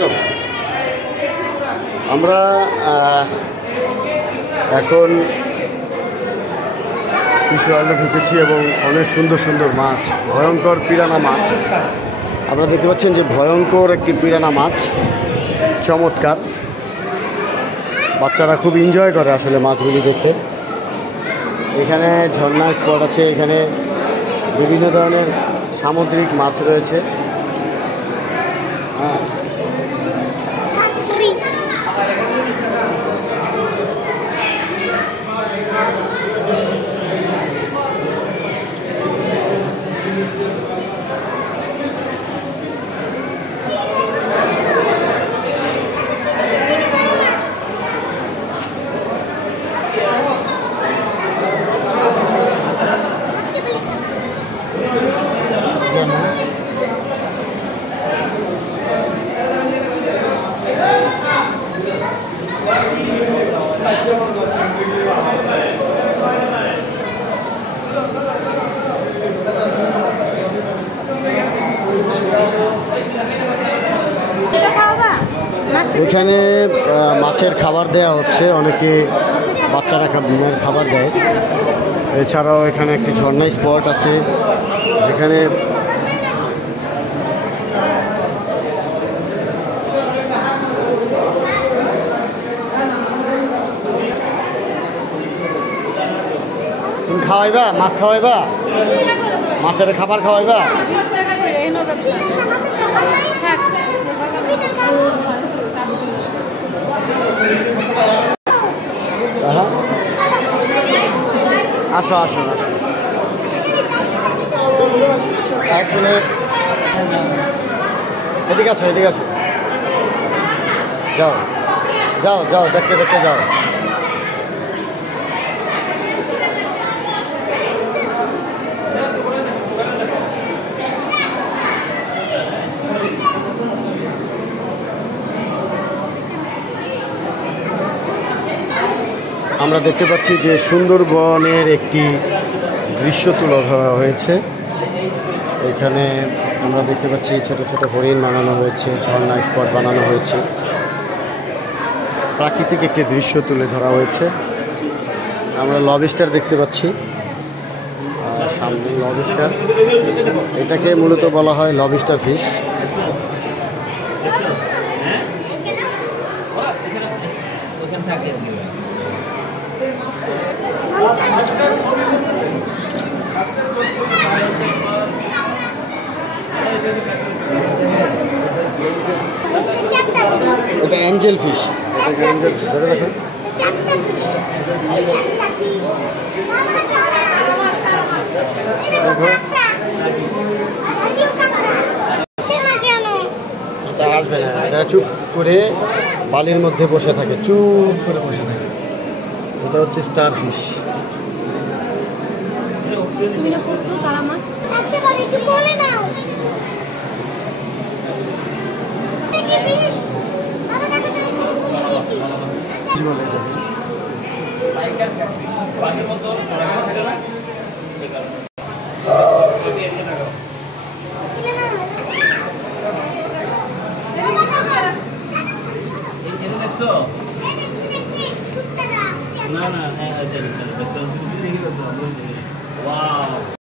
তো আমরা এখন ফিশ ওয়ার্ল্ডে ঢুকেছি এবং অনেক সুন্দর সুন্দর মাছ, ভয়ঙ্কর পিরানা মাছ। আপনারা দেখতে পাচ্ছেন যে ভয়ঙ্কর একটি পিরানা মাছ, চমৎকার। বাচ্চারা খুব এনজয় করে আসলে মাছগুলি দেখে। এখানে ঝর্ণা স্পট আছে, এখানে বিভিন্ন ধরনের সামুদ্রিক মাছ রয়েছে। হ্যাঁ, এখানে মাছের খাবার দেয়া হচ্ছে, অনেকে বাচ্চারা খাবার দেয়। এছাড়াও এখানে একটি ঝর্ণা স্পট আছে, যেখানে তুমি খাওয়াইবা, মাছ খাওয়াইবা, মাছের খাবার খাওয়াইবা। আসো আসো আসো, এক মিনিট, এদিকে আসো, এদিকে আসো, যাও যাও যাও, দেখতে দেখতে যাও। আমরা দেখতে পাচ্ছি যে সুন্দরবনের একটি দৃশ্য তুলে ধরা হয়েছে। এখানে আমরা দেখতে পাচ্ছি ছোট ছোট হরিণ বানানো হয়েছে, ঝর্ণা স্পট বানানো হয়েছে, প্রাকৃতিক একটি দৃশ্য তুলে ধরা হয়েছে। আমরা লবস্টার দেখতে পাচ্ছি, সামনে লবস্টার, এটাকে মূলত বলা হয় লবস্টার ফিশ। এটা অ্যাঞ্জেল ফিশ, এটাকে অ্যাঞ্জেল ফিশ ধরে দেখুন। দেখো, এটা আসবে না, এটা চুপ করে বালির মধ্যে বসে থাকে, চুপ করে বসে থাকে। এটা হচ্ছে স্টার ফিশ।